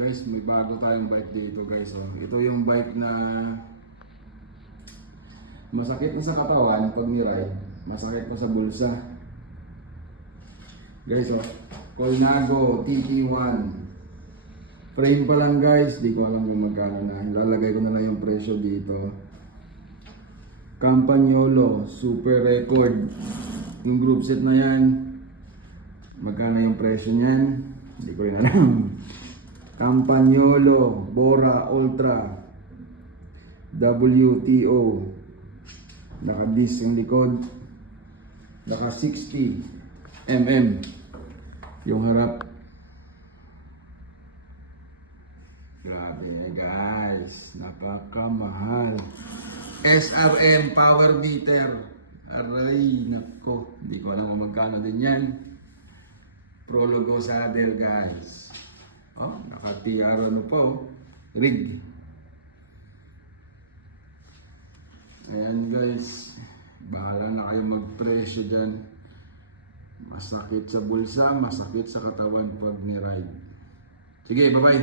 Guys, may bago tayong bike dito guys. Oh. Ito yung bike na masakit na sa katawan pag ni-ride, masakit pa sa bulsa. Guys, oh, Colnago TT1. Frame pa lang guys, di ko alam kung magkano na. Lalagay ko na lang yung presyo dito. Campagnolo Super Record. Yung group set na yan, magkano yung presyo niyan? Hindi ko rin alam. Campagnolo Bora Ultra WTO. Naka-disc yung likod. Naka 60 mm yung harap. Grabe guys, napakamahal. SRM power meter. Aray, nako, hindi ko alam kung magkano din yan. Prologo saddle guys. Oh, naka-TR ano pa oh, rig. Ayan guys, bahala na kayo magpresyo dyan. Masakit sa bulsa, masakit sa katawan pag ni-ride. Sige, bye-bye.